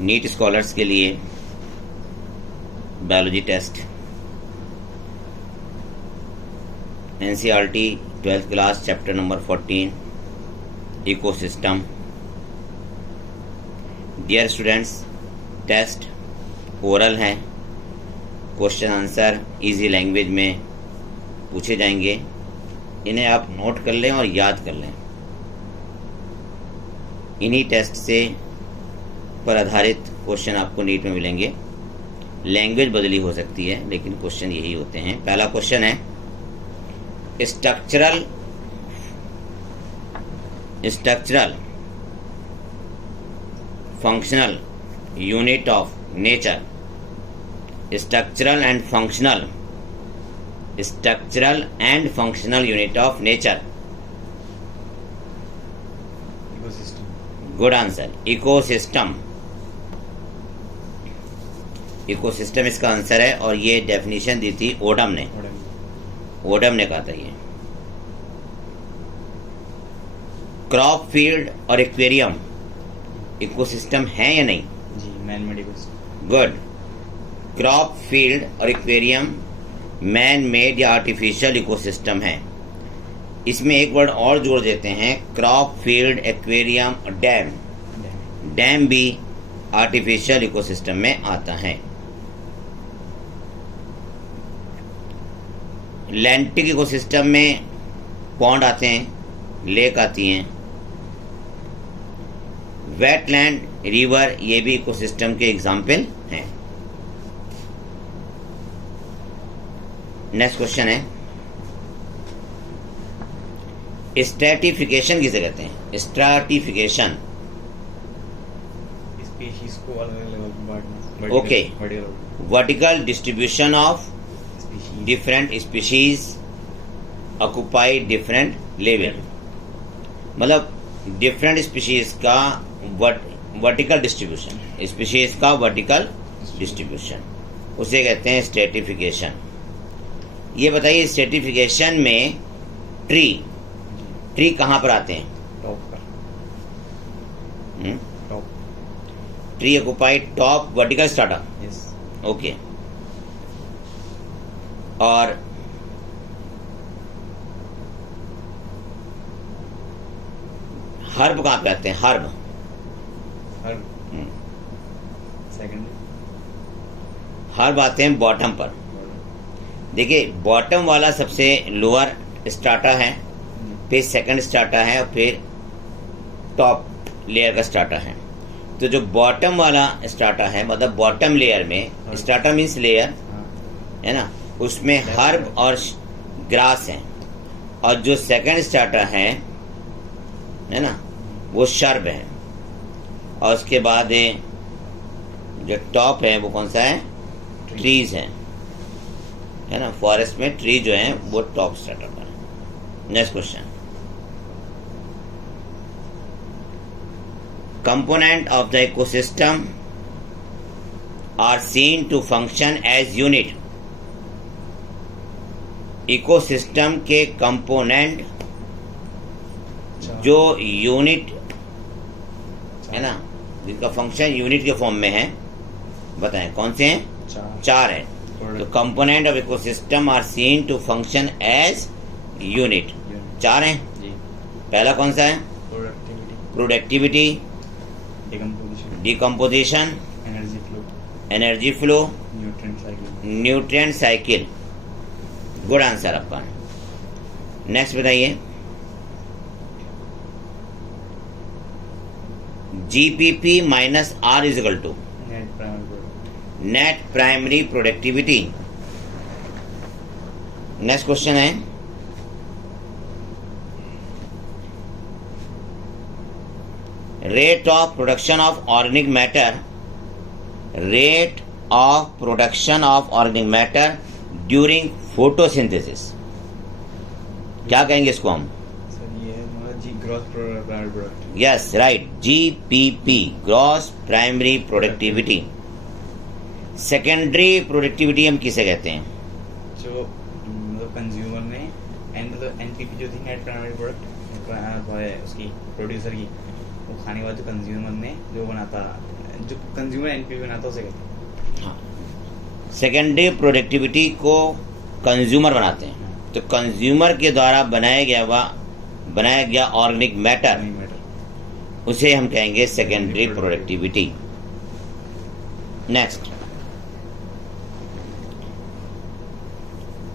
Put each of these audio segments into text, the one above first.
NEET scholars के लिए biology test, NCERT 12th class chapter number 14 ecosystem. Dear students, test oral है, question answer easy language में पूछे जाएंगे। इन्हें आप नोट कर लें और याद कर लें। इन्हीं टेस्ट से पर आधारित क्वेश्चन आपको नीट में मिलेंगे। लैंग्वेज बदली हो सकती है लेकिन क्वेश्चन यही होते हैं। पहला क्वेश्चन है structural functional unit of nature. Structural and functional unit of nature. Good answer, ecosystem. Ecosystem इसका आंसर है और ये डेफिनेशन दी थी ओडम ने कहा था। ये क्रॉप फील्ड और एक्वेरियम इकोसिस्टम है या नहीं? जी, man made ecosystem. Good. Crop field और एक्वेरियम मैन मेड या आर्टिफिशियल इकोसिस्टम है। इसमें एक वर्ड और जोड़ देते हैं, क्रॉप फील्ड, एक्वेरियम और डैम। डैम भी आर्टिफिशियल इकोसिस्टम में आता है। लैंटिक इकोसिस्टम में पॉन्ड आते हैं, लेक आती हैं। वेटलैंड, रिवर, ये भी इकोसिस्टम के एग्जाम्पल हैं। नेक्स्ट क्वेश्चन है स्ट्रैटिफिकेशन किसे कहते हैं? स्ट्रैटिफिकेशन, स्पीशीज को अलग लेवल पर बांटना। Okay. Vertical distribution of different species occupy different level. मतलब डिफरेंट स्पीशीज का वर्टिकल डिस्ट्रीब्यूशन, स्पीशीज का वर्टिकल डिस्ट्रीब्यूशन, उसे कहते हैं स्ट्रैटिफिकेशन। ये बताइए, स्ट्रैटिफिकेशन में ट्री कहाँ पर आते हैं? टॉप पर। Top. Tree occupy top vertical strata. Yes. Okay. और हर्ब कहाँ पे आते हैं? Herb second. हर्ब आते हैं बॉटम पर। देखिए, बॉटम वाला सबसे लोअर स्ट्राटा है, फिर सेकंड स्ट्राटा है और फिर टॉप लेयर का स्ट्राटा है। तो जो बॉटम वाला स्ट्राटा है, मतलब बॉटम लेयर में, स्ट्राटा मीन्स लेयर है ना, उसमें हर्ब और ग्रास है। और जो सेकंड स्ट्राटा है ना, वो शर्ब है। और उसके बाद जो टॉप है वो कौन सा है? ट्रीज है ना। फॉरेस्ट में ट्री जो है वो टॉप स्ट्राटा पर है। Next question, component of the ecosystem are seen to function as unit. Ecosystem के कंपोनेंट जो यूनिट है ना, जिसका फंक्शन यूनिट के फॉर्म में है, बताएं कौन से हैं? चार हैं। तो component of ecosystem are seen to function as unit, चार हैं। पहला कौन सा है? Productivity, decomposition, energy flow, nutrient cycle. Good answer आपका। नेक्स्ट बताइए, GPP minus R is equal to net primary productivity. Next question है rate of production of organic matter. Rate of production of organic matter during photosynthesis, क्या कहेंगे इसको हम? Yes, right, GPP, gross primary productivity. Secondary productivity हम किसे कहते हैं? जो मतलब कंज्यूमर ने मतलब एनपीपी जो थी, नेट प्राइमरी प्रोडक्ट, उसकी प्रोड्यूसर की, वो खाने के बाद जो कंज्यूमर ने जो बनाता जो कंज्यूमर एनपीवी बनाता है उसे कहते हैं। सेकेंडरी प्रोडक्टिविटी को कंज्यूमर बनाते हैं, तो कंज्यूमर के द्वारा बनाया गया ऑर्गेनिक मैटर, नहीं मैटर। उसे हम कहेंगे secondary productivity. Next,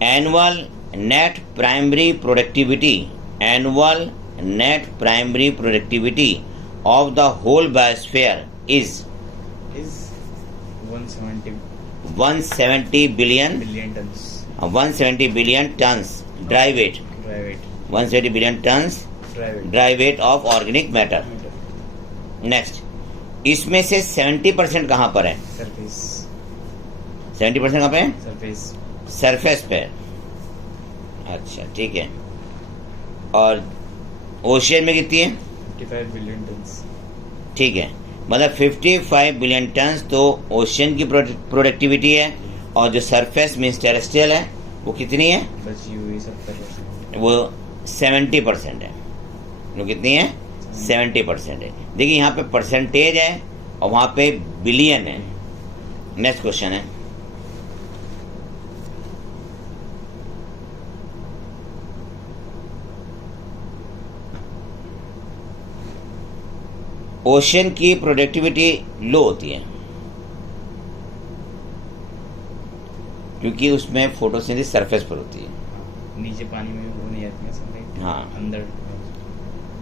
annual net primary productivity of the whole biosphere is is 170 billion billion tons 170 billion tons dry weight, 170 billion tons dry weight of organic matter. Next, इसमें से 70% कहाँ पर है? Surface 70% कहाँ पे है? सरफेस सरफेस पे। अच्छा, ठीक है। और ओशियन में कितनी है? 55 बिलियन टन्स। ठीक है, मतलब 55 बिलियन टन्स तो ओशियन की प्रोडक्टिविटी है, और जो सरफेस मीन्स टेरेस्ट्रियल है वो कितनी है? बची हुई 70%। वो 70% है। वो कितनी है? 70% है। देखिए यहाँ पे परसेंटेज है और वहाँ पे बिलियन है। नेक्स्ट क्वेश्चन है, ओशन की प्रोडक्टिविटी लो होती है क्योंकि उसमें फोटोसिंथेसिस सरफेस पर होती है, नीचे पानी में वो नहीं आती है सनलाइट। हाँ, अंदर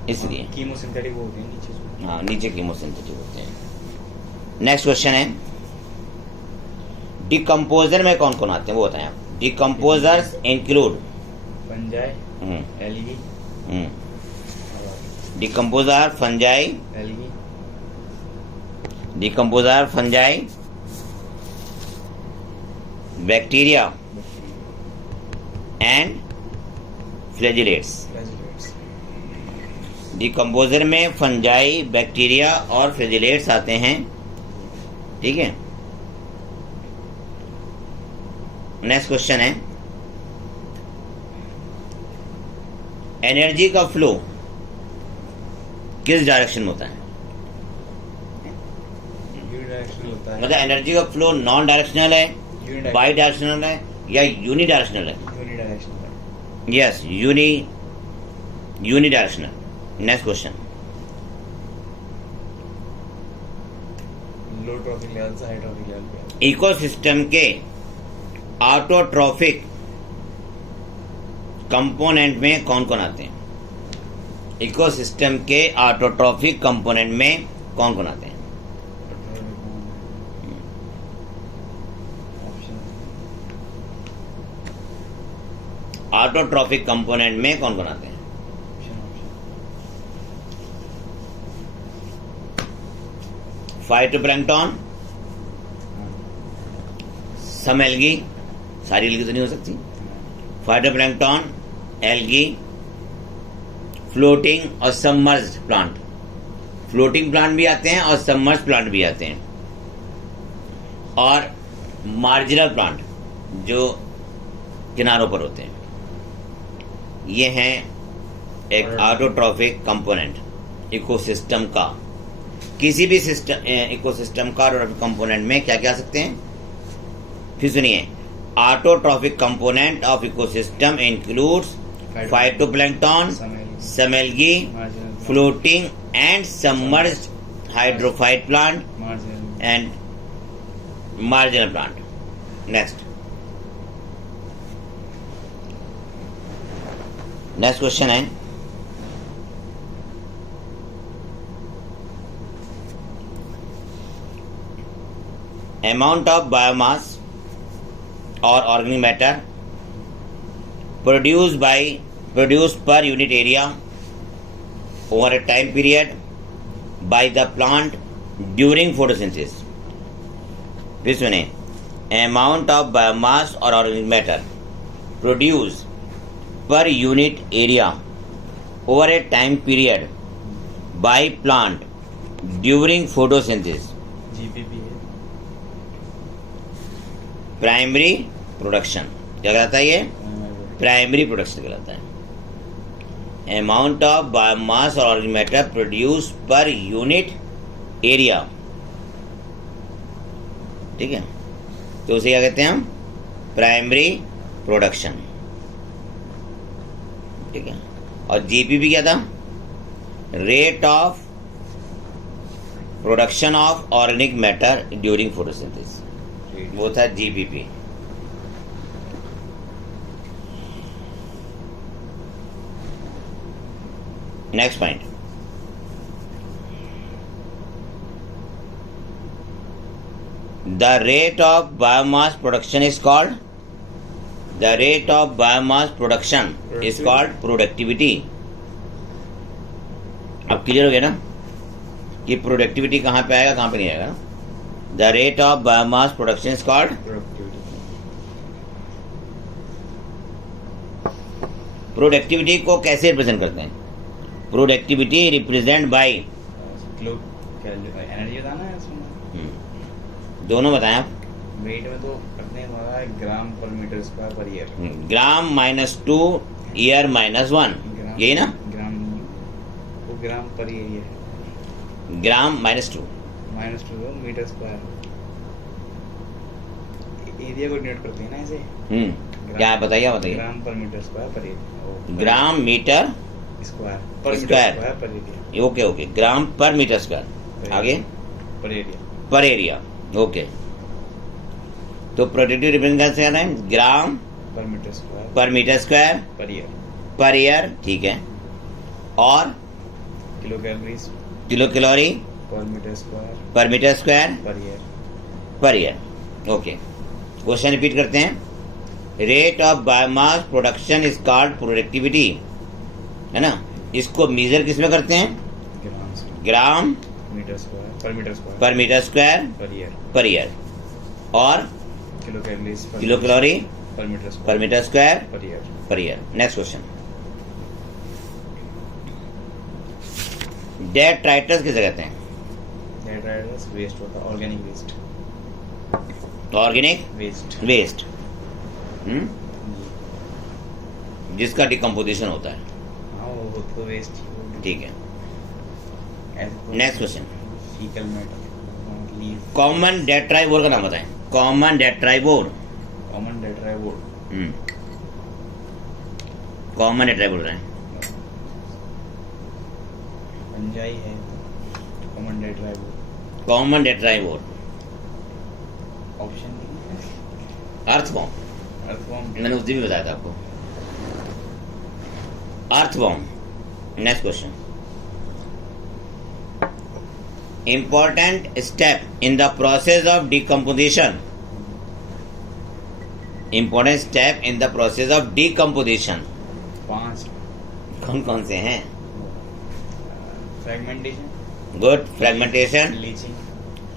इसलिए कीमोसिंथेटिक वो होती है नीचे से। हाँ, नीचे कीमोसिंथेटिक होते हैं। नेक्स्ट क्वेश्चन है, डिकम्पोजर में कौन कौन आते हैं वो बताएं आप। Decomposers include fungi, algae, decomposer fungi, algae, decomposer fungi, bacteria and flagellates. Decomposer में फंजाई, बैक्टीरिया और फ्लैजिलेट्स आते हैं, ठीक है। नेक्स्ट क्वेश्चन है, एनर्जी का फ्लो किस डायरेक्शन में होता है? यूनिडायरेक्शनल होता है। मतलब एनर्जी का फ्लो नॉन डायरेक्शनल है, बाई डायरेक्शनल है या यूनी डायरेक्शनल है? Unidirectional. Yes, unidirectional. Next question, low trophic level से हाई ट्रॉफिक लेवल पे। इकोसिस्टम के ऑटोट्रॉफिक कंपोनेंट में कौन कौन आते हैं? इकोसिस्टम के ऑटोट्रॉफिक कंपोनेंट में कौन कौन आते हैं? ऑटोट्रॉफिक कंपोनेंट में कौन कौन आते हैं? फाइटोप्लैंक्टन, सम एल्गी, सारी एल्गी तो नहीं हो सकती। फाइटोप्लैंक्टन, एल्गी, फ्लोटिंग और सबमर्ज्ड प्लांट। फ्लोटिंग प्लांट भी आते हैं और सबमर्ज्ड प्लांट भी आते हैं। और मार्जिनल प्लांट जो किनारों पर होते हैं, ये हैं एक ऑटोट्रॉफिक कंपोनेंट इकोसिस्टम का। किसी भी सिस्टम इकोसिस्टम का ऑटोट्रॉफिक कंपोनेंट में क्या क्या आ सकते हैं? फिर सुनिए, autotrophic component of ecosystem includes phytoplankton, some algae, floating and submerged hydrophyte plant and marginal plant. Next question है, amount of biomass or organic matter produced per unit area over a time period by the plant during photosynthesis. फिर सुने, amount of biomass or organic matter produced per unit area over a time period by plant during photosynthesis. GPP है। Primary production क्या कहलाता है? ये primary production कहलाता है। Amount of biomass और organic matter produce per unit area ठीक है, तो उसे क्या कहते हैं हम, प्राइमरी प्रोडक्शन, ठीक है। और जीपीपी क्या था, rate of production of organic matter during photosynthesis, वो था GPP. Next point, the rate of biomass production is called, the rate of biomass production is called productivity. अब क्लियर हो गया ना कि प्रोडक्टिविटी कहाँ पे आएगा, कहाँ पे नहीं आएगा। The rate of biomass production is called, productivity को कैसे रिप्रेजेंट करते हैं, प्रोडक्टिविटी रिप्रेजेंट बाय, एनर्जी बताना है इसमें, दोनों बताएं आप। वेट में तो अपने हमारा ग्राम per metre square per year, ग्राम -2 ईयर -1, यही ना, ग्राम नहीं, वो ग्राम पर ईयर है, ग्राम -2 -2 मीटर स्क्वायर, एरिया को डिनोट करते हैं ना ऐसे। क्या है बताइए, बताइए। Gram per metre square per area, gram metre square per square, metre square per area, okay okay, gram per metre square, आगे per area, per area, okay. तो प्रोडक्टिव रिप्रेजेंट कैसे करना है, gram per metre square per year, per year, ठीक है। और kilo calories kilo calorie per metre square per year, okay. Question repeat करते हैं, rate of biomass production is called productivity, है ना। इसको मेजर किस में करते हैं, gram metre square per metre square per year, और kilo calorie per metre square per year. Next question, detritus किसे कहते हैं, डेट्राइटस वेस्ट होता है, ऑर्गेनिक वेस्ट, जिसका डिकम्पोजिशन होता है, हाँ वो तो वेस्ट, ठीक है। Next question, fecal matter, leaf, common detritivore का नाम बताएं, common detritivore, common detritivore, common detritivore बताएं। फंजाई है, कॉमन डेट्राइवोर, ऑप्शन अर्थवॉर्म, मैंने उस दिन भी बताया था आपको, earthworm. Next question, important step in the process of decomposition, important step in the process of decomposition, 5 कौन कौन से हैं, fragmentation, good, fragmentation,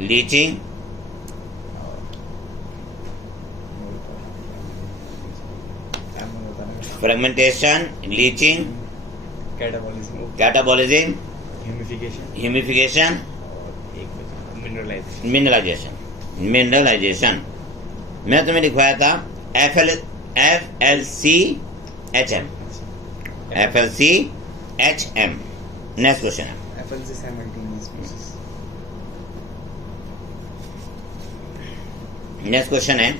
leaching, fragmentation, leaching, catabolism, humification, mineralization. मैं तुम्हें लिखवाया था FLCHM। नेक्स्ट क्वेश्चन है, FLC simultaneous process, next question है,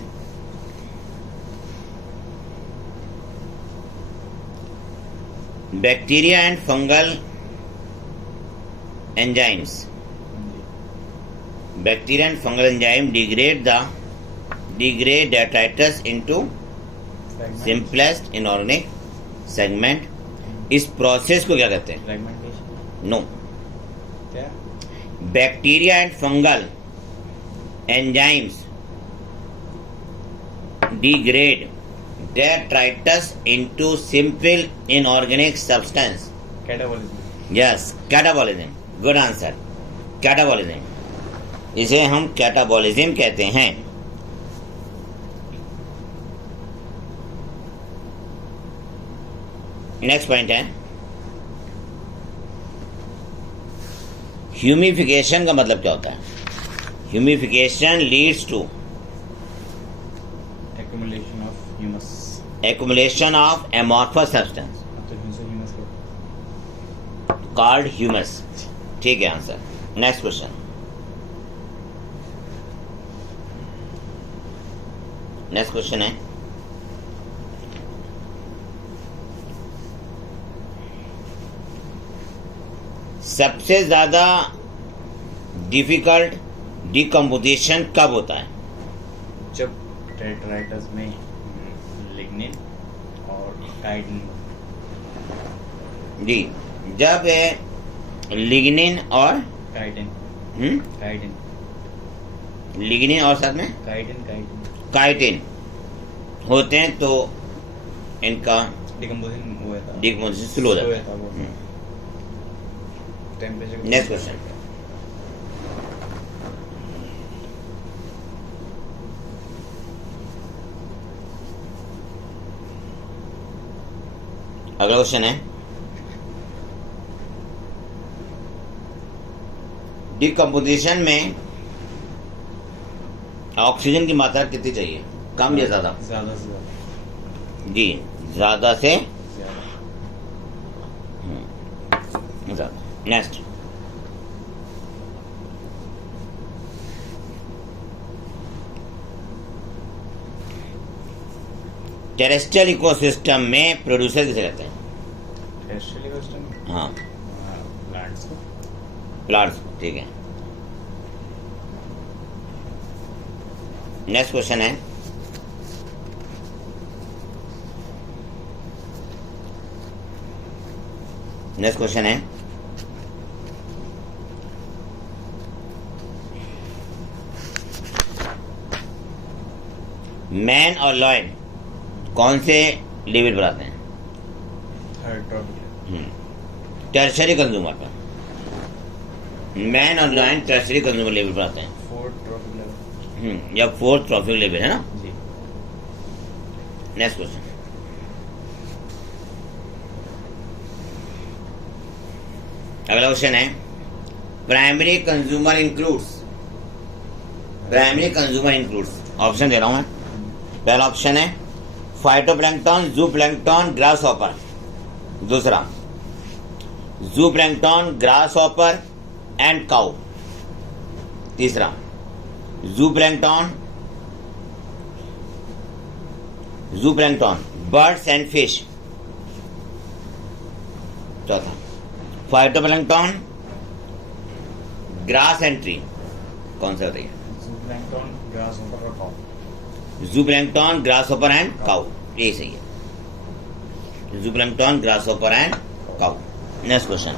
bacteria and fungal enzymes, bacteria and fungal enzyme degrade detritus into simplest inorganic segment। इस process को क्या कहते हैं, फ्रेगमेंटेशन, नो, क्या, bacteria and fungal enzymes degrade detritus into simple inorganic substance, catabolism, yes, catabolism, good answer, catabolism, इसे हम catabolism कहते हैं। नेक्स्ट पॉइंट है, ह्यूमिफिकेशन का मतलब क्या होता है, humification leads to accumulation of amorphous substance called humus, ठीक है answer. Next question, next question है, सबसे ज्यादा डिफिकल्ट डिकम्पोजिशन कब होता है? जब टेट्राइटस में लिग्निन और काइटिन। जी, जब लिग्निन और काइटिन काइटिन लिग्निन और साथ में काइटिन काइटिन काइटिन होते हैं तो इनका डिकम्पोजिशन हुआ था, डिकम्पोजिशन स्लो हो जाता है। वो टेम्परेचर। नेक्स्ट क्वेश्चन, अगला क्वेश्चन है, डिकम्पोजिशन में ऑक्सीजन की मात्रा कितनी चाहिए, कम या ज्यादा? ज्यादा से ज्यादा। जी, ज्यादा से ज्यादा। ज्यादा। नेक्स्ट, टेरेस्ट्रियल इकोसिस्टम में प्रोड्यूसर किसे कहते हैं? टेरेस्ट्रियल इकोसिस्टम, हाँ, प्लांट्स को। प्लांट्स, ठीक है। नेक्स्ट क्वेश्चन है, नेक्स्ट क्वेश्चन है, मैन और लॉयन कौन से लेवल पर आते हैं? Third trophic. टर्शरी कंज्यूमर पर। मैन और लॉयन टर्शरी कंज्यूमर लेवल पर आते हैं। Fourth trophic level. या फोर्थ ट्रॉपिक लेवल है ना। जी। नेक्स्ट क्वेश्चन, अगला क्वेश्चन है, primary consumer includes. Primary consumer includes, option दे रहा हूं मैं। पहला ऑप्शन है फाइटोप्लैंक्टन, जूप्लैंक्टन, ग्रास हॉपर। दूसरा zooplankton, grasshopper and cow. तीसरा जूप्लैंक्टन बर्ड्स एंड फिश। चौथा फाइटोप्लैंक्टन, ग्रास एंड ट्री। कौन सा बताइए? जूप्लैंक्टन, ग्रास हॉपर और cow. Zooplankton, grasshopper and cow, यही सही है। Zooplankton, grasshopper and cow. Next question,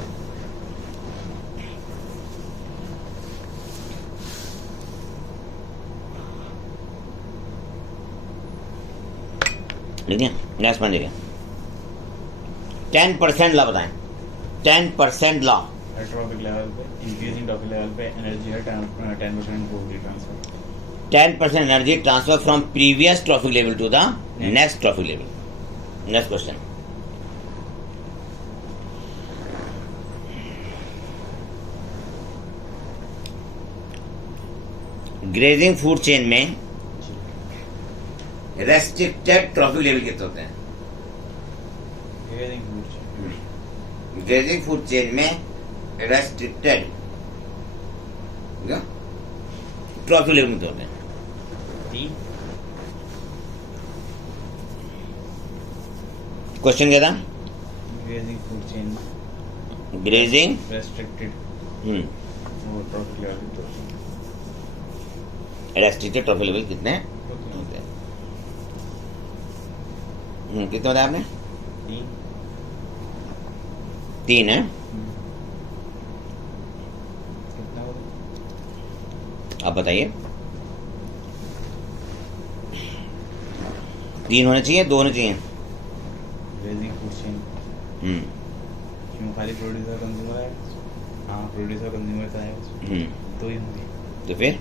देखिए नेक्स्ट पॉइंट देखिए, 10% लॉ बताएं। 10% लॉ। ट्रॉपिक लेवल पे, इंक्रीजिंग ट्रॉपिक लेवल पे एनर्जी है 10% transfer. 10% energy transfer from previous trophic level to the next trophic level. Next question, grazing food chain में restricted trophic level कितने होते हैं? ग्रेजिंग फूड चेन में restricted trophic level कितने होते हैं? 3। क्वेश्चन क्या था? Grazing food chain, grazing restricted वो ट्रॉपिक लेवल पे रेस्ट्रिक्टेड ट्रॉपिक लेवल कितने होते हैं? कितने बताया आपने? 3 है। कितना होगा? आप बताइए। 3 होने चाहिए, 2 होने चाहिए? ग्रेजिंग फूड चेन क्यों खाली प्रोड्यूसर कंज्यूमर है? हाँ, प्रोड्यूसर कंज्यूमर का है, 2 ही होंगे। तो फिर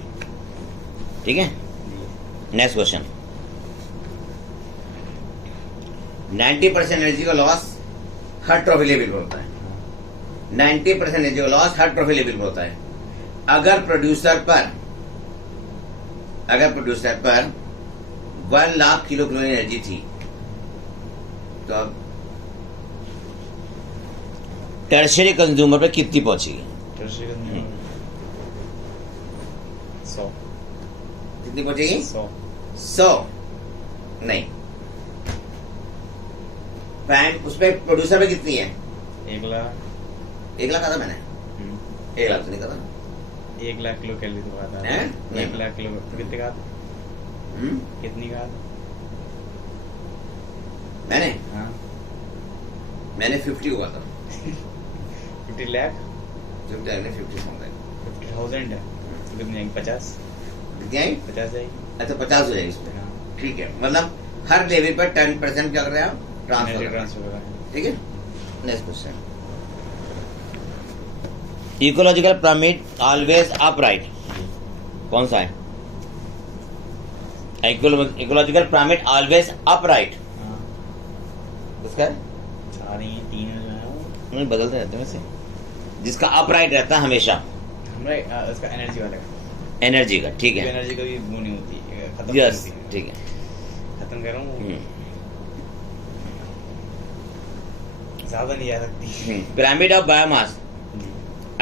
ठीक है। नेक्स्ट क्वेश्चन, 90% एनर्जी का लॉस हर ट्रॉफी लेवल पर होता है। 90% एनर्जी का लॉस हर ट्रॉफी लेवल पर होता है। अगर प्रोड्यूसर पर 1 लाख किलो कैलोरी एनर्जी थी तो अब टर्शरी कंज्यूमर पे कितनी पहुंचेगी? Tertiary consumer 100। कितनी पहुंचेगी? 100। 100। नहीं, प्राइम उसमें प्रोड्यूसर में कितनी है? 1 लाख। 1 लाख कहा था मैंने? 1 लाख तो नहीं कहा था। 1 लाख किलो कैलोरी तो कहा था। हैं? 1 लाख किलो कितने कहा था? कितनी कहा था? मैंने हाँ 50 हुआ था। 50 लाख 50 समथिंग 50,000 है तो कितनी आएगी? 50 कितनी आई? 50 आएगी। अच्छा 50 हो जाएगी इसमें। हाँ ठीक है, मतलब हर लेवल पर 10% क्या कर रहे हैं आप? ट्रांसफर एनर्जी कर रहे हैं। ट्रांसफर हो रहा है। ठीक है, next question. Ecological pyramid always upright, कौन सा है? इकोलॉजिकल पिरामिड ऑलवेज अपराइट, हाँ उसका है? 3 जो है वो नहीं, बदलते रहते हैं वैसे। जिसका अपराइट रहता है हमेशा, हमारा उसका एनर्जी वाला का। एनर्जी का। ठीक है, एनर्जी कभी वो नहीं होती, खत्म यस, नहीं होती। ठीक है। खत्म कर रहा हूँ, ज्यादा नहीं आ सकती। पिरामिड ऑफ बायोमास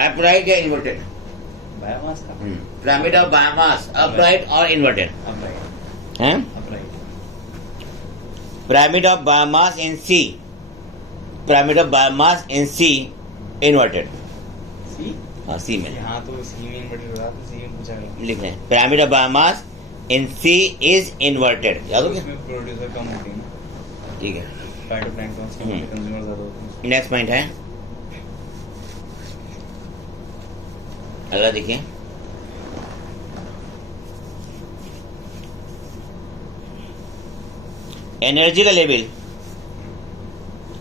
अपराइट या इन्वर्टेड? बायोमास का पिरामिड ऑफ बायोमास अपराइट और इन्वर्टेड अपराइट हैं? Upright pyramid of biomass in sea, pyramid of biomass in sea inverted. Sea. हाँ, सी में हाँ तो सी में इन्वर्टेड हो रहा था, सी में पूछा गया। लिख रहे हैं pyramid of biomass in sea is inverted, याद हो गया? उसमें प्रोड्यूसर कम होते हैं, ठीक है। फाइटोप्लैंक्टन के कंज्यूमर ज्यादा होते हैं। नेक्स्ट पॉइंट है, अगला देखिए। एनर्जी का लेवल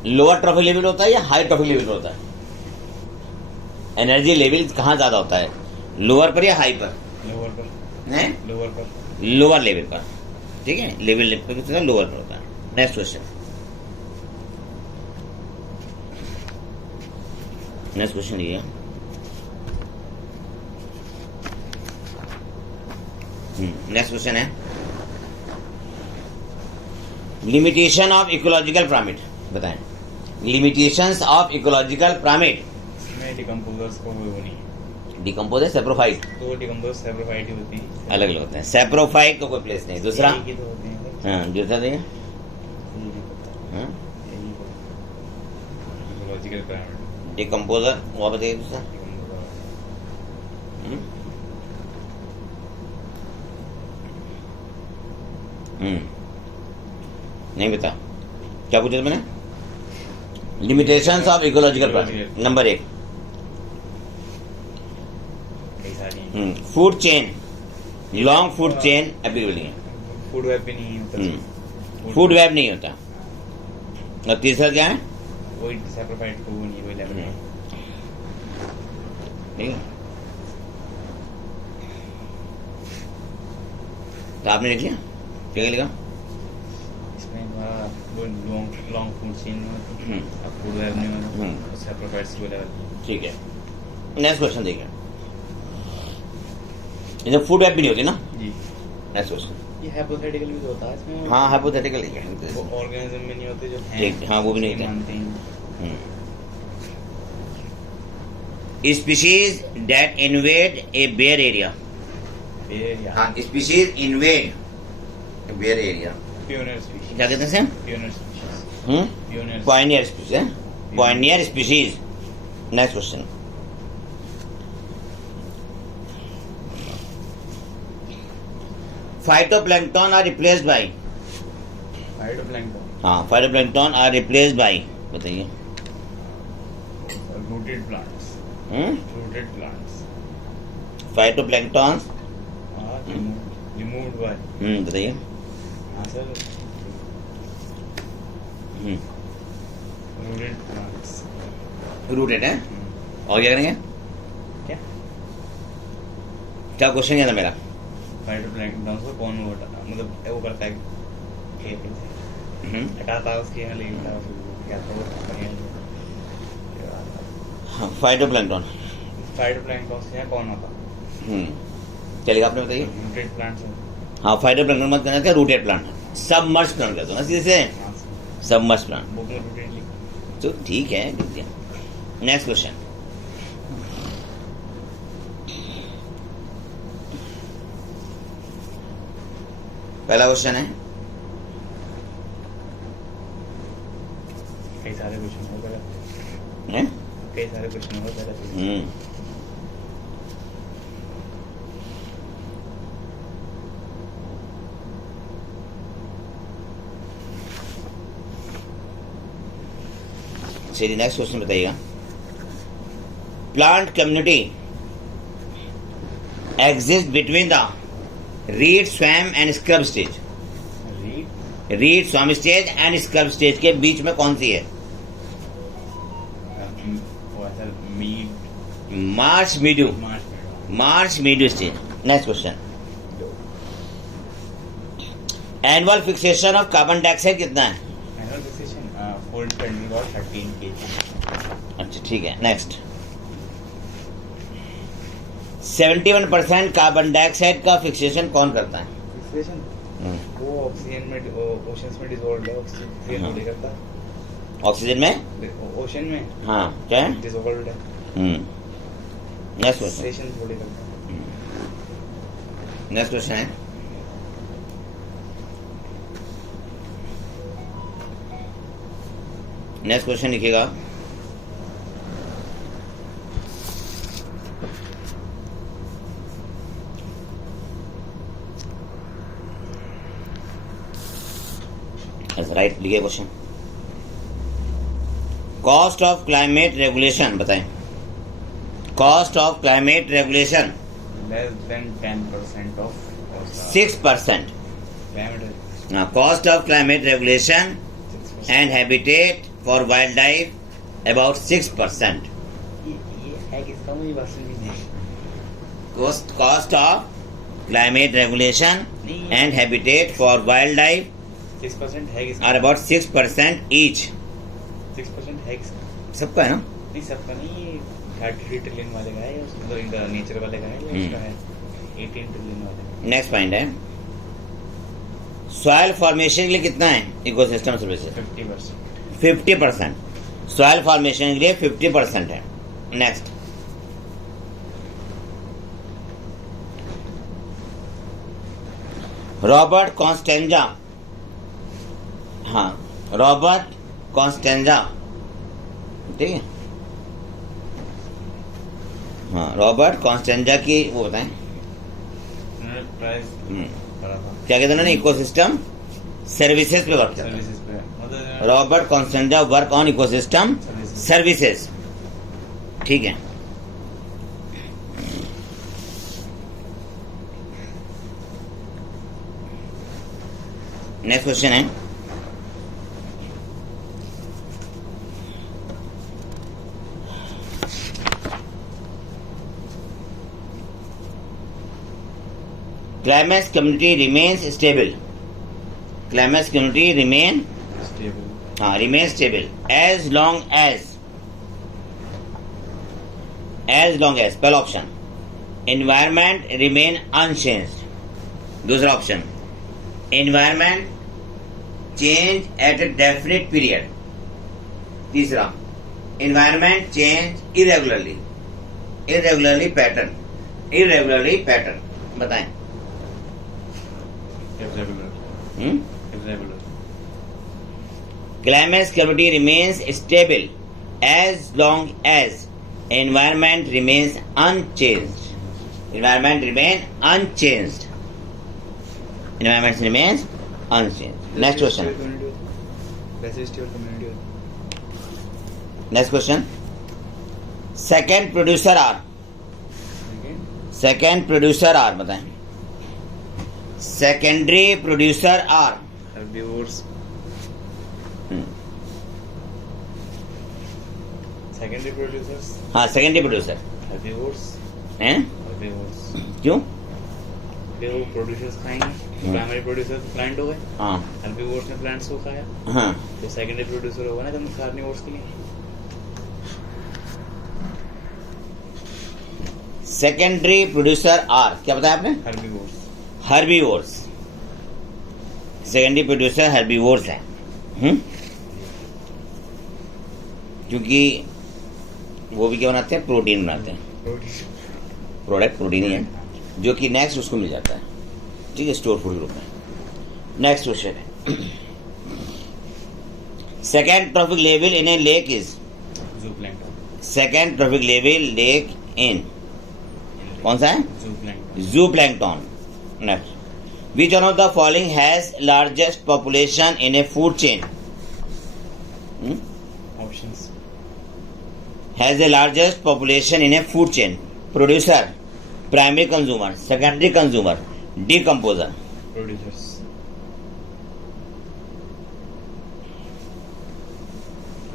लोअर ट्रॉफिक लेवल होता है या हाई ट्रॉफिक लेवल होता है? एनर्जी लेवल कहाँ ज्यादा होता है, लोअर पर या हाई पर? लोअर पर, है लोअर पर। लोअर लेवल पर। ठीक है, लेवल लोअर पर होता है। नेक्स्ट क्वेश्चन, नेक्स्ट क्वेश्चन ये नेक्स्ट क्वेश्चन है, लिमिटेशन ऑफ इकोलॉजिकल पिरामिड बताएं। Limitations of ecological pyramid. इसमें डिकम्पोजर्स को वो नहीं है, डिकम्पोजर सेप्रोफाइट, तो डिकम्पोजर्स सेप्रोफाइट ही होती है, अलग अलग होते हैं। सेप्रोफाइट को कोई प्लेस नहीं। दूसरा, यही की तो होते हैं। हाँ दूसरा देखिए, हाँ इकोलॉजिकल पिरामिड डिकम्पोजर, वो बताइए दूसरा। नहीं बता, क्या पूछा था मैंने? Limitations of ecological pyramid. Number 1, कई सारी हैं। Food chain, long food chain applicable नहीं है। फूड वेब भी नहीं होता, फूड वेब नहीं होता। और तीसरा क्या है? वही सेप्रोफाइट को वो नहीं, वही लेवल है। ठीक है, तो आपने लिख लिया? क्या लिखा? इसमें हमारा वो लॉन्ग फूड चेन में होता है, अब फूड वेब नहीं होता, सेप्रोफाइट्स को लेवल। ठीक है, नेक्स्ट क्वेश्चन देखिए। ये फूड वेब भी नहीं होती ना। जी, नेक्स्ट क्वेश्चन, ये हाइपोथेटिकल भी तो होता है इसमें। हाँ हाइपोथेटिकल है। वो ऑर्गेनिज्म में नहीं होते जो हैं, ठीक, हाँ वो भी नहीं उसमें होते। मानते हैं। Species that invade a bare area. ये हाँ, species invade bare area, pioneer species, क्या कहते हैं सर? Pioneer species, pioneer pioneer species है, pioneer species. Next question, phytoplankton are replaced by. Phytoplankton, हाँ, फाइटोप्लैंक्टन आर रिप्लेस्ड बाय, बताइए। Rooted plants, rooted plants, phytoplankton removed by. बताइए। हाँ sir, rooted plants, rooted है। और क्या करेंगे? क्या क्या क्वेश्चन क्या था मेरा? फाइटोप्लैंक्टन को कौन वो मतलब वो करता है, खेत से हटाता है उसकी लेकिन क्या तो हाँ, फाइटोप्लैंक्टन। फाइटोप्लैंक्टन से कौन होता? चलिए आपने बताइए। रूटेड प्लांट्स है। हाँ, फाइटोप्लैंक्टन मत कहना, क्या रूटेड प्लांट, सबमर्ज प्लांट कहते हो ना सीधे से, सबमर्ज प्लांट। बुक में रूटेड लिखा। तो ठीक है, लिख दिया। नेक्स्ट क्वेश्चन, पहला क्वेश्चन है, क्वेश्चन हो गलत हैं? कई सारे क्वेश्चन हो गलत चलिए नेक्स्ट क्वेश्चन बताइएगा। Plant community exist between the reed swamp and scrub stage. Reed swamp stage and scrub stage के बीच में कौन सी है? Marsh meadow. Marsh meadow stage. Next question. Annual fixation of carbon dioxide कितना है? Annual fixation 13 kg। अच्छा ठीक है। नेक्स्ट। 71% कार्बन डाइऑक्साइड का फिक्सेशन कौन करता है? फिक्सेशन वो ऑक्सीजन में ओशंस में डिसॉल्व है, ऑक्सीजन हाँ। नहीं करता। ऑक्सीजन में? ओशन में हाँ क्या है? डिसॉल्व है। Next question. फिक्सेशन थोड़ी करता है। नेक्स्ट क्वेश्चन है नेक्स्ट क्वेश्चन लिखिएगा। राइट लिखिए question. Cost of climate regulation बताएं। Cost of climate regulation less than 10% of 6%। Cost of climate regulation and habitat for wildlife about 6%। ये है किसका मुझे वर्षन भी नहीं। Cost of climate regulation and habitat for wildlife 6% है किसका? Are about 6% each. 6% है किसका? सबका है ना? नहीं सबका नहीं, 33 ट्रिलियन वाले का है, उसमें तो इनका नेचर वाले का है, या इसका है 18 ट्रिलियन वाले। नेक्स्ट पॉइंट है सॉइल फॉर्मेशन के लिए कितना है इकोसिस्टम सर्विसेज? 50%। 50%। सॉइल फॉर्मेशन के लिए 50% है। नेक्स्ट। Robert Constanza. हाँ रॉबर्ट कॉन्स्टेंजा ठीक है। हाँ रॉबर्ट कॉन्स्टेंजा की वो बताएं प्राइस करा था। क्या कहते हैं ना इकोसिस्टम सर्विसेज पे वर्क करता है। सर्विसेज पे मतलब Robert Costanza work on ecosystem services ठीक है। नेक्स्ट क्वेश्चन है climax community remains stable. Climax community remain stable. हाँ remain stable as long as पहला ऑप्शन। Environment remain unchanged. दूसरा option environment change at a definite period. तीसरा environment change irregularly pattern बताएं। irregular। Climate stability remains stable as long as environment remains unchanged. Environment remains unchanged. Next question. Next question. Second producer R बताएं। Secondary producer are herbivores। Secondary producers. हाँ secondary producer herbivores। हैं herbivores। क्यों? वो producers खाएंगे, primary producer plant हो गए, हाँ herbivores ने प्लांट्स को खाया, हाँ तो सेकेंडरी प्रोड्यूसर होगा ना तुम कार्निवोर्स के लिए। सेकेंडरी प्रोड्यूसर आर क्या बताया आपने? हर्बीवोर्स। सेकेंडरी प्रोड्यूसर हर्बीवोर्स है। क्योंकि वो भी क्या बनाते हैं? प्रोटीन बनाते हैं। प्रोडक्ट प्रोटीन ही है जो कि नेक्स्ट उसको मिल जाता है ठीक है स्टोर फूड ग्रुप में। नेक्स्ट क्वेश्चन है second trophic level in A lake is, जूप्लैंक्टन, second trophic level lake in, कौन सा है? जूप्लैंक्टन, जूप्लैंक्टन। Next, which one of the following has largest population in a food chain? Options, has a largest population in a food chain? Producer, primary consumer, secondary consumer, decomposer. Producers,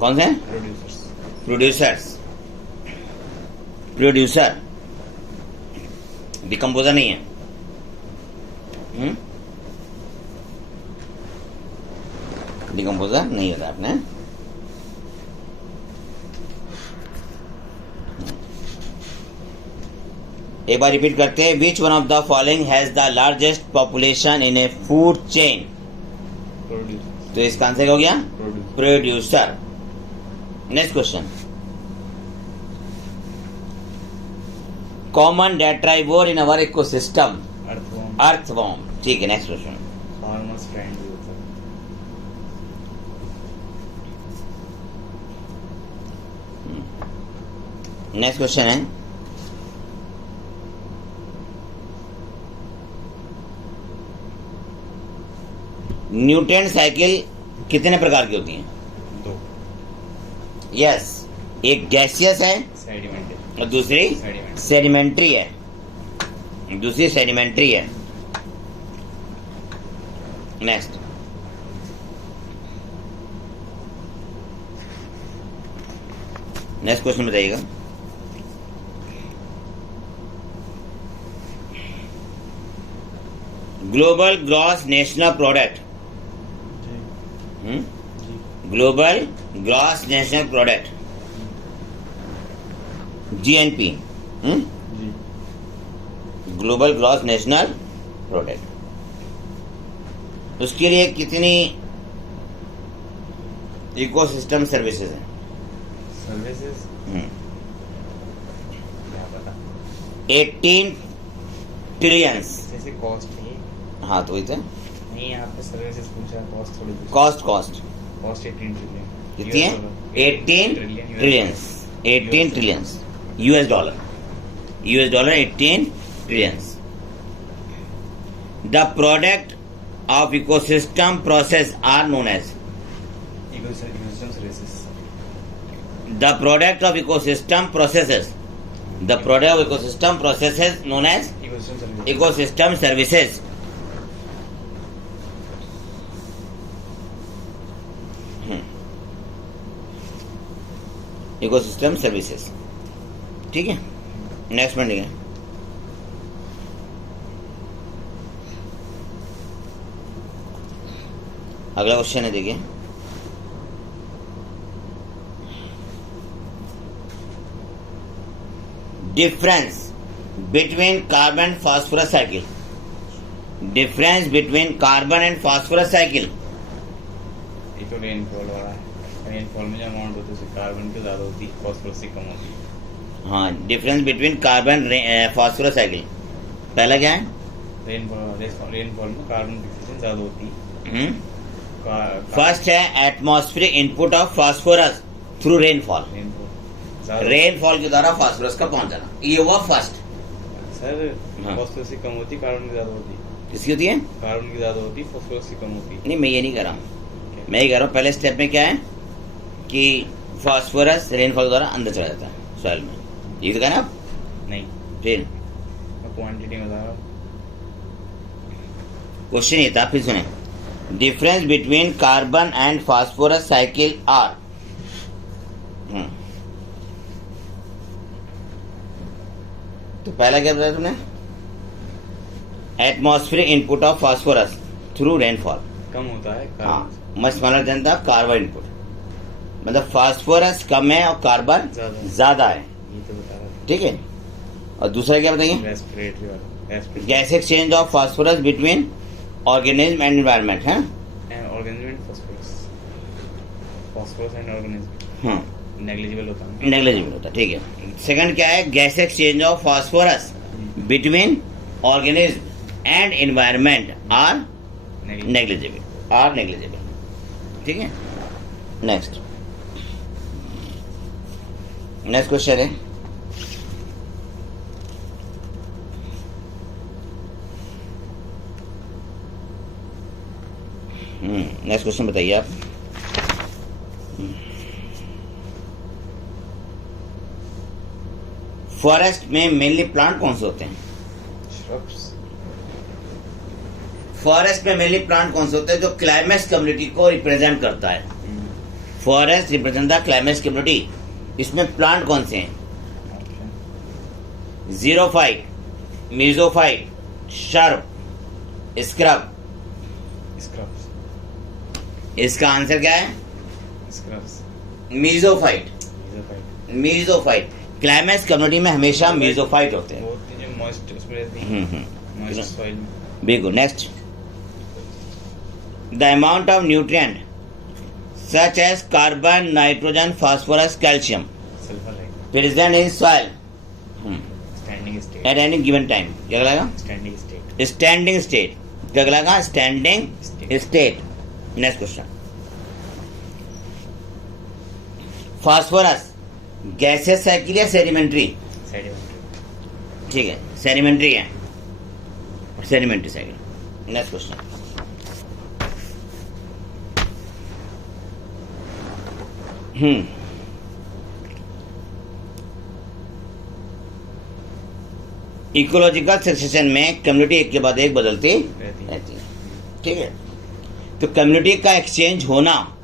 कौन से? Producers, producers, producer, decomposer नहीं है। Decomposer नहीं होता आपने। एक बार repeat करते हैं, which one of the following has the largest population in a food chain? Producers, तो इसका आंसर क्या हो गया? Producer, producer. Next question, common detritivore in our ecosystem? Earthworm, earthworm. ठीक है, नेक्स्ट क्वेश्चन, फार्मर्स फ्रेंड भी होता है। नेक्स्ट क्वेश्चन है, न्यूटन साइकिल कितने प्रकार की होती हैं? 2, यस, एक गैसियस है सेडिमेंटरी, और दूसरी सेडिमेंटरी, सेडिमेंट्री है, दूसरी सेडिमेंट्री है। नेक्स्ट, नेक्स्ट क्वेश्चन बताइएगा, ग्लोबल ग्रॉस नेशनल प्रोडक्ट, जी, जी, global gross national product, GNP, जी, ग्लोबल ग्रॉस नेशनल प्रोडक्ट, उसके लिए कितनी इकोसिस्टम सर्विसेज हैं? सर्विसेज क्या पता, 18 ट्रिलियंस। जैसे कॉस्ट नहीं, हाँ तो वही तो, नहीं यहाँ पे सर्विसेज पूछा, कॉस्ट थोड़ी पूछा। कॉस्ट कॉस्ट 18 ट्रिलियन कितनी है? 18 trillions, 18 trillions US dollar, US dollar 18 trillions. The product of ecosystem process are known as, ecosystem services, the product of ecosystem processes, the product of ecosystem processes known as ecosystem services, ecosystem services। Ecosystem services, ठीक है। Next point है, अगला question है, देखिए, difference between carbon phosphorus cycle, difference between carbon and phosphorus cycle। ये तो rainfall वाला है, रेनफॉल में जो अमाउंट होती है उससे कार्बन की ज़्यादा होती है, फॉस्फोरस से कम होती है। हाँ, difference between carbon phosphorus cycle, पहला क्या है? रेनफॉल में कार्बन की फिक्सेशन ज़्यादा होती है। फर्स्ट है atmospheric input of phosphorus through rainfall, rainfall के द्वारा फास्फोरस का पहुंचाना, ये हुआ फर्स्ट। सर हाँ। फॉस्फोरस से कम होती, कार्बन की ज़्यादा होती है। किसकी होती है? कार्बन की ज़्यादा होती, फॉस्फोरस से कम होती। नहीं, मैं ये नहीं कर रहा हूँ, मैं ये कह रहा हूँ पहले स्टेप में क्या है कि फास्फोरस रेनफॉल के द्वारा अंदर चला जाता है सॉइल में, ये तो कहना आप? नहीं, फिर मैं क्वांटिटी में बता रहा हूँ। क्वेश्चन ये था, फिर सुने, difference between carbon and phosphorus cycle are, तो पहला क्या बताया तुमने? Atmospheric input of phosphorus through rainfall कम होता है हाँ, कार्बन मस्ट माना जनता कार्बन इनपुट, मतलब फास्फोरस कम है और कार्बन ज्यादा है, ये तो बता रहा था। ठीक है। और दूसरा क्या बताइए? रेस्पिरेटरी वाला, respiratory gas exchange of phosphorus between organism and environment है, and organism and phosphorus, phosphorus and organism हाँ, नेग्लिजिबल होता है, नेग्लिजिबल होता है, ठीक है। सेकंड क्या है? Gas exchange of phosphorus between organism and environment are negligible, ठीक है। नेक्स्ट क्वेश्चन है नेक्स्ट क्वेश्चन बताइए आप। फॉरेस्ट में मेनली प्लांट कौन से होते हैं? Shrubs. फॉरेस्ट में मेनली प्लांट कौन से होते हैं जो क्लाइमेक्स कम्युनिटी को रिप्रेजेंट करता है? Forest represent the climax community. इसमें प्लांट कौन से हैं? Okay. Xerophyte, mesophyte, shrub, scrub. Scrubs. इसका आंसर क्या है? Scrubs. Mesophyte. Mesophyte. Mesophyte climax community में हमेशा मीजोफाइट होते हैं। वो होती है जो moist उसमें रहती है, moist soil में। बिल्कुल। Next, the amount of nutrient such as carbon, nitrogen, phosphorus, calcium Sulfur रहेगा। Present in soil Standing state. At any given time. क्या लगेगा? Standing state. Standing state. क्या लगेगा? Standing State. State. Next question, phosphorus gases cycle या sedimentary? Sedimentary. ठीक है, sedimentary है, sedimentary cycle. Next question, ecological succession में कम्युनिटी एक के बाद एक बदलती रहती है। रहती है। ठीक है, तो कम्युनिटी का एक्सचेंज होना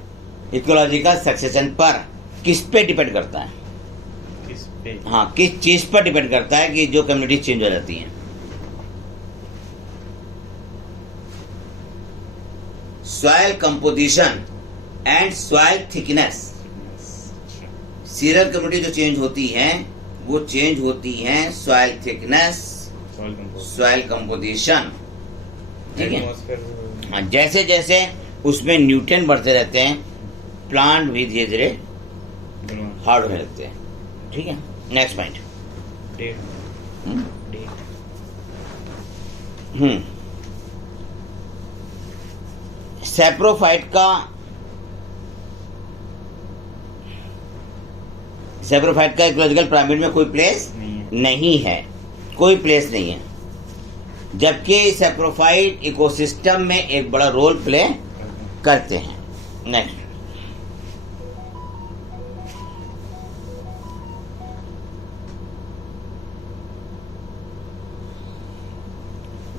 इकोलॉजिकल सक्सेशन पर किस पे डिपेंड करता है? किस पे? हाँ, किस चीज पर डिपेंड करता है कि जो कम्युनिटी चेंज हो जाती है? Soil composition and soil thickness. Serial community जो चेंज होती है वो चेंज होती है soil thickness, Soil composition. Soil composition. ठीक है, Atmosphere. हाँ, जैसे जैसे उसमें न्यूट्रिएंट बढ़ते रहते हैं प्लांट भी धीरे धीरे Grown. हार्ड होने लगते हैं। ठीक है, next point. Date. Date. Saprophyte का इकोलॉजिकल पिरामिड में कोई प्लेस नहीं है। नहीं है, कोई प्लेस नहीं है, जबकि सैप्रोफाइट इकोसिस्टम में एक बड़ा रोल प्ले करते हैं। नेक्स्ट,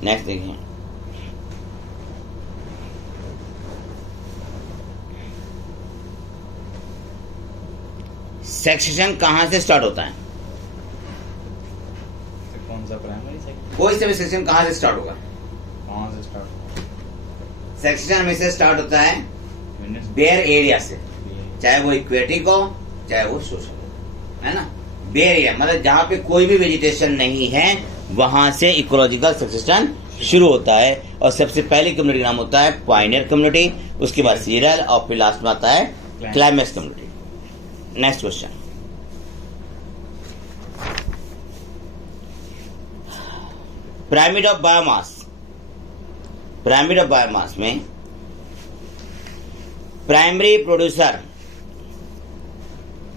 नेक्स्ट देखिए, सेक्शन कहां से स्टार्ट होता है? तो कौन सा प्राइमरी सेक्शन? कोई से भी सेक्शन कहां से स्टार्ट होगा? कहाँ से स्टार्ट? सेक्शन हमेशा स्टार्ट होता है मिनट्स। बेयर एरिया से, चाहे वो इक्वेटिक हो चाहे वो सोशल हो, है ना। बेयर एरिया मतलब जहां पे कोई भी वेजिटेशन नहीं है वहां से इकोलॉजिकल सक्सेशन शुरू होता है। और सबसे पहली कम्युनिटी नाम होता है पायनियर कम्युनिटी, उसके बाद सीरियल और फिर लास्ट में आता है climax community. Next question, pyramid of biomass. Pyramid of biomass में प्राइमरी प्रोड्यूसर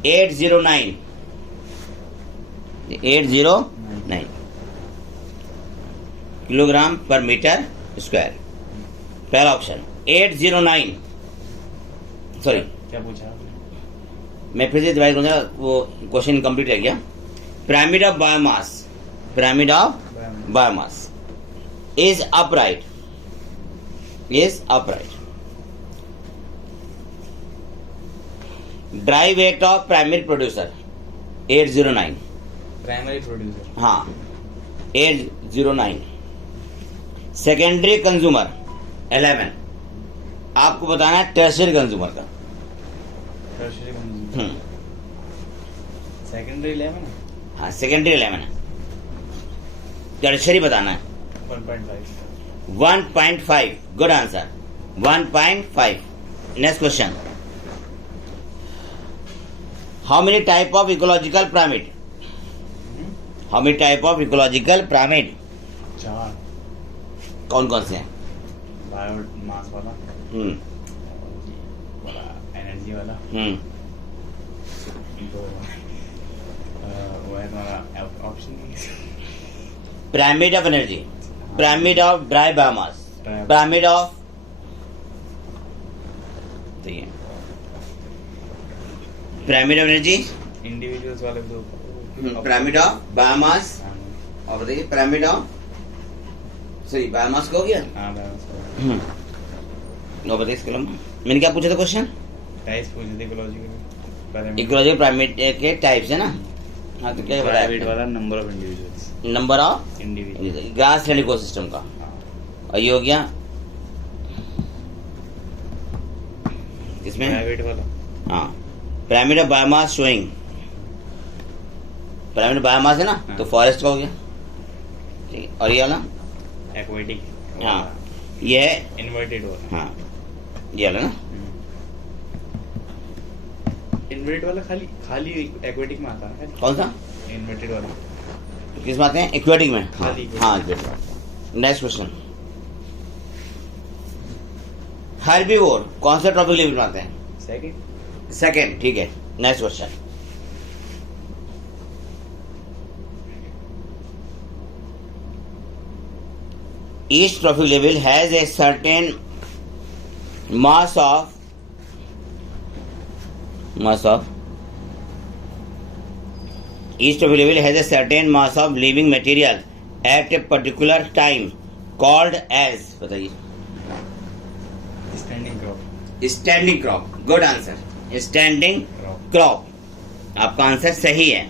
809 किलोग्राम पर मीटर स्क्वायर। पहला ऑप्शन 809, सॉरी क्या पूछा आपने? मैं फिर से डिवाइड करूंगा, वो क्वेश्चन कंप्लीट रह गया। Pyramid of biomass, pyramid of biomass is upright, dry weight of primary producer 809, primary producer. हाँ 809। Secondary consumer 11। आपको बताना है टर्शियरी कंज्यूमर का। Tertiary consumer. सेकेंडरी 11 है। हाँ सेकेंडरी 11 है, टर्शियरी बताना है 1.5। 1.5, good answer 1.5। Next question, how many type of ecological pyramid? How many type of ecological pyramid? 4। कौन कौन से हैं? बायो मास वाला, वाला एनर्जी एनर्जी वाला, तो वो है तुम्हारा option pyramid of energy, pyramid of dry biomass, pyramid of pyramid of energy, individuals वाले तो पिरामिड ऑफ बायोमास, और बताइए पिरामिड ऑफ सही बायोमास का हो गया। हाँ नो बताइए इसके अलावा मैंने क्या पूछा था क्वेश्चन? टाइप्स पूछे थे इकोलॉजिकल, इकोलॉजिकल पिरामिड के टाइप्स है ना। हाँ तो क्या बताया? पिरामिड वाला number of individuals, number of individual grassland ecosystem का, और ये हो गया किसमें? प्राइवेट वाला। हाँ pyramid of biomass showing, pyramid biomass है ना, हाँ। तो फॉरेस्ट का हो गया, ठीक है। और ये वाला एक्वेटिक, हाँ ये है इन्वर्टेड वाला, हाँ ये वाला ना, इन्वर्टेड वाला खाली खाली एक्वेटिक में आता है, कौन सा इन्वर्टेड वाला किस में आते हैं? एक्वेटिक में। हाँ खाली हाँ नेक्स्ट क्वेश्चन, हर्बीवोर कौन सा ट्रॉपिक लेवल में आते हैं? सेकंड। सेकेंड, ठीक है। Next question, each trophic level has a certain mass of each trophic level has a certain mass of living material at a particular time called as, बताइए। Standing crop, standing crop, good answer, standing crop, आपका answer सही है।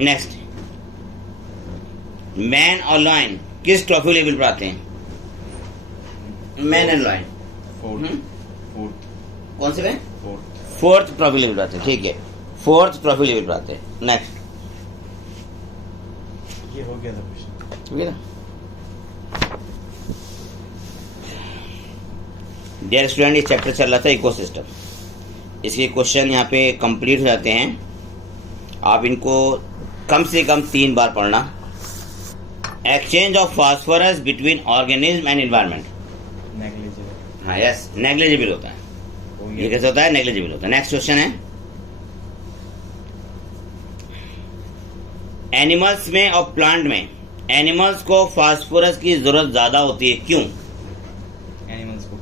Next, man और lion किस trophy level पर आते हैं? Man and lion fourth कौन से में? फोर्थ ट्रॉफी लेवल पर आते हैं, ठीक है। फोर्थ ट्रॉफी लेवल पर आते हैं। नेक्स्ट, ये हो गया था क्वेश्चन, ठीक है ना। डियर स्टूडेंट, ये चैप्टर चल रहा था इकोसिस्टम, इसके क्वेश्चन यहाँ पे कंप्लीट हो जाते हैं। आप इनको कम से कम 3 बार पढ़ना। Exchange of phosphorus between organism and environment, negligible, हाँ यस, नेग्लिजिबल होता है। हो ये गया। कैसे होता है? नेग्लिजिबल होता है। नेक्स्ट क्वेश्चन है, एनिमल्स में और प्लांट में एनिमल्स को फास्फोरस की जरूरत ज्यादा होती है, क्यों? एनिमल्स को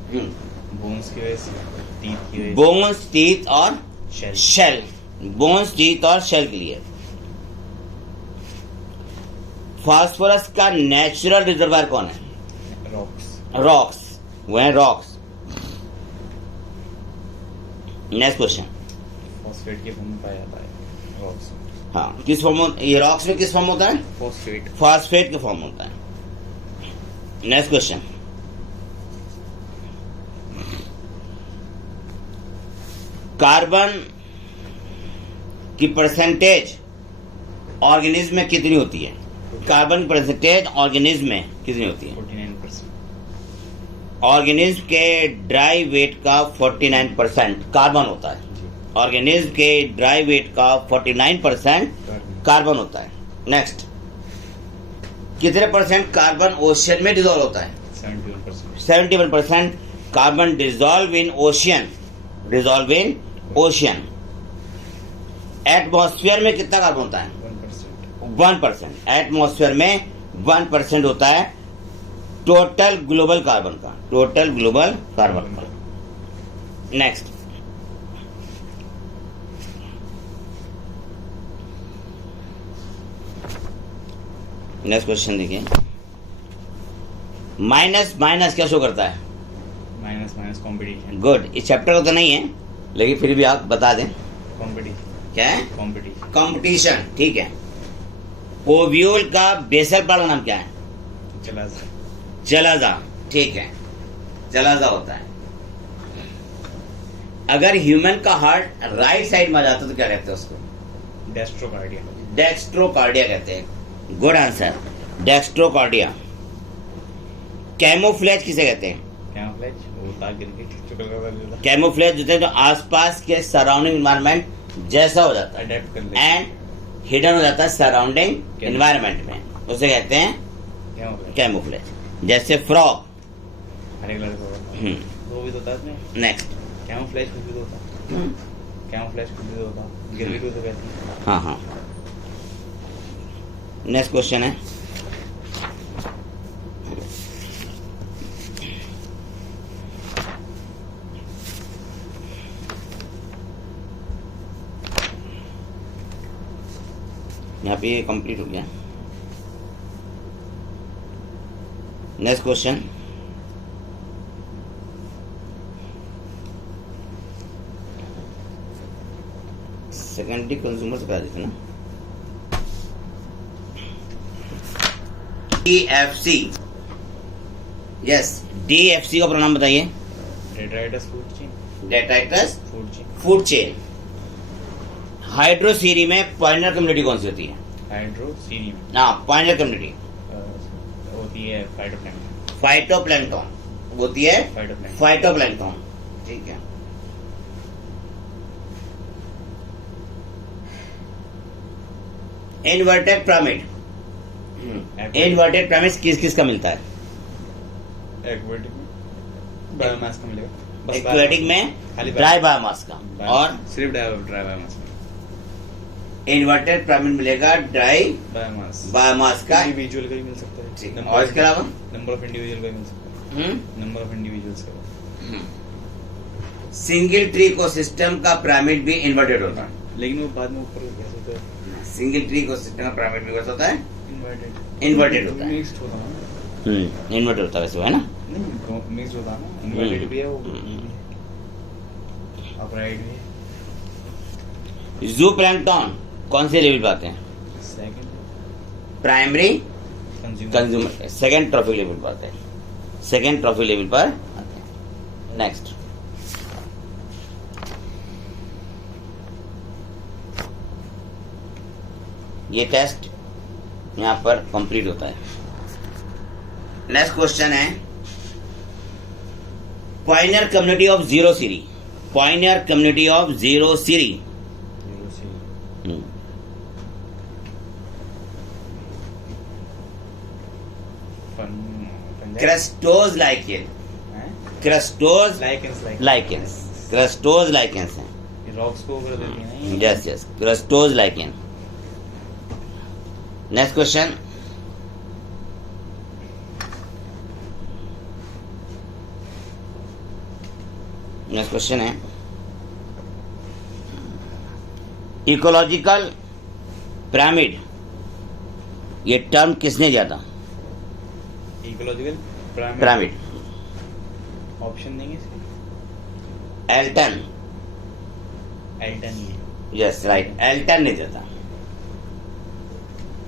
बोन्स की वजह से, टीथ की वजह बोन्स, टीथ और से, शेल, बोन्स, टीथ और शेल के लिए। फास्फोरस का नेचुरल रिजर्वायर कौन है? रॉक्स, रॉक्स, वो है रॉक्स। नेक्स्ट क्वेश्चन, फॉस्फेट के फॉर्म में पाया जाता है रॉक्स, हाँ किस फॉर्म, ये रॉक्स में किस फॉर्म होता है? फॉस्फेट, फास्फेट के फॉर्म होता है। नेक्स्ट क्वेश्चन, कार्बन की परसेंटेज ऑर्गेनिज्म में कितनी होती है? कार्बन की परसेंटेज ऑर्गेनिज्म में कितनी होती है? 49%। ऑर्गेनिज्म के ड्राई वेट का 49% कार्बन होता है। ऑर्गेनिज्म के ड्राई वेट का 49% कार्बन होता है। नेक्स्ट, कितने परसेंट कार्बन ओशियन में डिजोल्व होता है? 71%। 71% carbon dissolve in ocean, dissolve in ocean. Atmosphere में कितना कार्बन होता है? 1%। एटमॉस्फेयर में 1% होता है टोटल ग्लोबल कार्बन का, टोटल ग्लोबल कार्बन का। नेक्स्ट, नेक्स्ट क्वेश्चन देखिए, माइनस माइनस क्या शो करता है? Minus minus competition. गुड, इस चैप्टर को तो नहीं है लेकिन फिर भी आप बता दें कॉम्पिटिशन। क्या है? कॉम्पिटिशन। कंपटीशन, ठीक है। ओव्यूल का बेसल पार्ट का नाम क्या है? जलाजा, ठीक है, जलाजा होता है। अगर ह्यूमन का हार्ट राइट साइड में आ जाता तो क्या कहते हैं उसको? डेस्ट्रोकार्डिया। डेक्स्ट्रोकार्डिया कहते हैं। Good answer, dextrocardia. कैमोफ्लेज किसे कहते हैं? कैमोफ्लेज, वो ताक गिर के चुकल का वाला कैमोफ्लेज होते हैं जो आसपास के सराउंडिंग एनवायरनमेंट जैसा हो जाता है अडेप्ट कर ले एंड हिडन हो जाता है सराउंडिंग एनवायरनमेंट में, उसे कहते हैं कैमोफ्लेज। कैमोफ्लेज। जैसे फ्रॉग, हरे कलर का वो भी तो होता है इसमें। नेक्स्ट। कैमोफ्लेज कुछ भी तो होता है। कैमोफ्लेज कुछ भी तो होता है। गिरवी को तो कहते हैं। हाँ हाँ। नेक्स्ट क्वेश्चन है, यहाँ पे ये कंप्लीट हो गया। नेक्स्ट क्वेश्चन, सेकेंडरी कंज्यूमर से करा देते ना। DFC, यस, DFC का प्रोनाम बताइए। Detritus food chain. Detritus food chain. Food chain. Hydrosere में पॉइंटर कम्युनिटी कौन सी होती है? हाइड्रोसीरी में हाँ, पॉइंटर कम्युनिटी होती है फाइटोप्लैंक्टन। फाइटोप्लैंक्टन होती है। फाइटोप्लैंक्टन। फाइटोप्लैंक्टन, ठीक है। इन्वर्टेड पिरामिड, इन्वर्टेड पिरामिड किस किस का मिलता है? एक्वेटिक में बायोमास का मिलेगा। बस एक्वेटिक में खाली ड्राई बायोमास का, और सिर्फ ड्राई बायोमास का। इन्वर्टेड पिरामिड मिलेगा ड्राई बायोमास बायोमास का। इंडिविजुअल का भी मिल सकता है। ठीक है, और इसके अलावा नंबर ऑफ इंडिविजुअल का भी मिल सकता है। नंबर ऑफ इंडिविजुअल्स का। सिंगल ट्री इकोसिस्टम का पिरामिड भी इन्वर्टेड होता है, लेकिन वो बाद में ऊपर कैसे होता है? सिंगल ट्री इकोसिस्टम का पिरामिड भी कैसा होता है? इन्वर्टेड। इन्वर्टेड होता है। मिक्स्ड होता है ना? इन्वर्टेड होता है वैसे, है ना? नहीं, मिक्स्ड होता है ना। इन्वर्टेड भी है, वो अपराइट भी है। जू प्लैंक्टन कौन से लेवल पे आते हैं? Second primary consumer. Consumer, second trophic level पर आते हैं। सेकंड ट्रॉफिक लेवल पर आते हैं। नेक्स्ट, ये टेस्ट यहाँ पर कंप्लीट होता है। नेक्स्ट क्वेश्चन है, pioneer community of xerosere. Pioneer community of xerosere. Crustose lichen. Crustose lichens. Crustose lichens है। रॉक्स को कर देती है ना। Yes yes, crustose lichen. Next question, next question है, इकोलॉजिकल पिरामिड, ये टर्म किसने दिया था? Ecological pyramid. ऑप्शन नहीं है इसके। एल्टन। एल्टन ही है। यस राइट, एल्टन ने दिया था।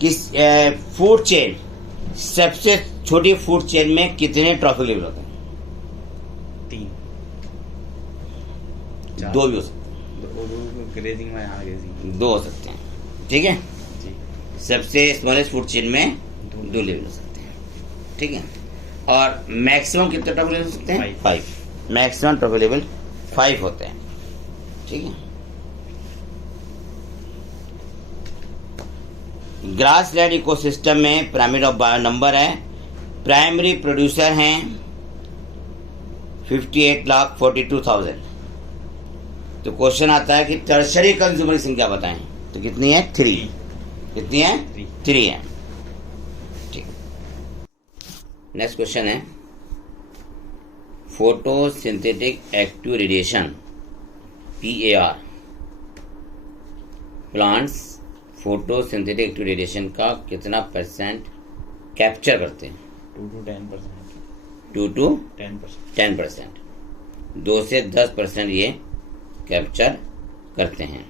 किस फूड चेन, सबसे छोटी फूड चेन में कितने ट्रॉफिक लेवल होते हैं? 3 दो भी हो सकते हैं। ग्रेजिंग में यहाँ ग्रेजिंग 2 हो सकते हैं, ठीक है। जी। सबसे स्मॉलेस्ट फूड चेन में 2 लेवल हो सकते हैं, ठीक है। और मैक्सिमम कितने ट्रॉफिक लेवल हो सकते हैं? 5। मैक्सिमम ट्रॉफिक लेवल 5 होते हैं, ठीक है। ग्रासलैंड इकोसिस्टम में पिरामिड ऑफ बायो नंबर है। प्राइमरी प्रोड्यूसर हैं 58,42,000। तो क्वेश्चन आता है कि टर्शरी कंज्यूमर की संख्या बताएं, तो कितनी है? 3। कितनी है? 3 है, ठीक। नेक्स्ट क्वेश्चन है, photosynthetic active radiation PAR, plants photosynthetic active radiation का कितना % कैप्चर करते हैं? 2 to 10%। 2 to 10%। 10%, 2 से 10% ये कैप्चर करते हैं।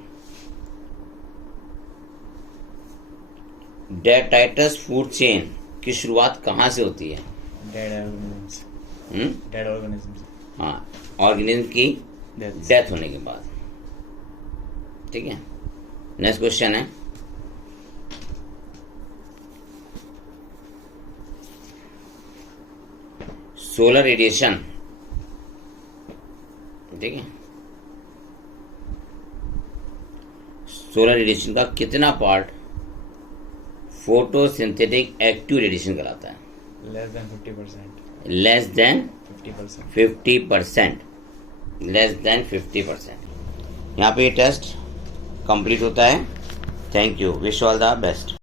डेट्राइटस फूड चेन की शुरुआत कहाँ से होती है? Dead organisms. Dead organisms. हाँ, ऑर्गेनिज्म की डेथ होने के बाद, ठीक है। नेक्स्ट क्वेश्चन है, सोलर रेडिएशन, ठीक है। सोलर रेडिएशन का कितना पार्ट फोटोसिंथेटिक एक्टिव रेडिएशन कहलाता है? Less than 50%. Less than 50%. 50%, less than 50%। यहाँ पे ये टेस्ट कंप्लीट होता है। Thank you, wish all the best.